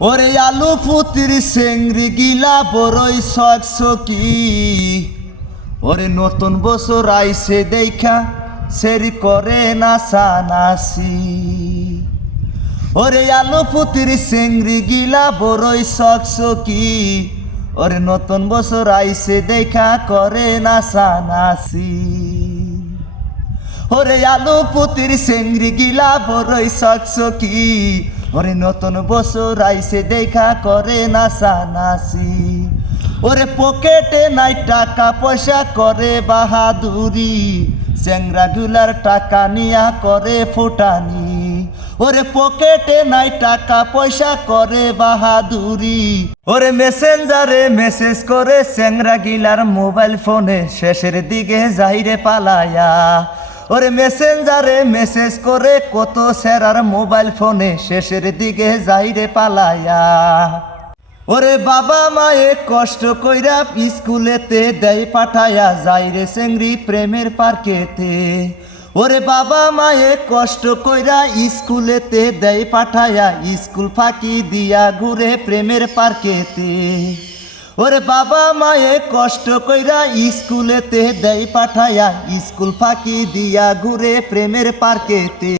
ওরে আলু পুতির সেংরি গিলা বড়ই সকসকি ওরে নতুন বছর আইছে দেখা সেরি করে নাচানাচি ওরে আলু পুতির সেংরি গিলা বড়ই সকসকি ওরে নতুন বছর আইছে দেখা করে নাচানাচি ওরে আলু পুতির সেংরি গিলা বড়ই সকসকি ওরে নতুন বছর আইছে দেখা করে নাচানাচি ওরে পকেটে নাই টাকা পয়সা করে বাহাদুরি চেংরা গুলার টাকা নিয়া করে ফুটানি ওরে পকেটে নাই টাকা পয়সা করে বাহাদুরি ওরে মেসেঞ্জারে মেসেজ করে চেংরা গিলার মোবাইল ফোনে শেষের দিকে যাইরে পালায়া ওরে মেসেঞ্জারে মেসেজ করে কত সেরার মোবাইল ফোনে শেষের দিকে যাইরে পালায়া ওরে বাবা মায়ে কষ্ট কইরা স্কুলেতে দেয় পাঠায়া যাইরে চেংরি প্রেমের পার্কেতে ওরে বাবা মায়ে কষ্ট কইরা স্কুলেতে দেয় পাঠায়া স্কুল ফাঁকি দিয়া ঘুরে প্রেমের পার্কেতে ওরে বাবা মায়ে কষ্ট কইরা স্কুলেতে দেয় পাঠায়া স্কুল ফাঁকি দিয়া ঘুরে প্রেমের পার্কেতে।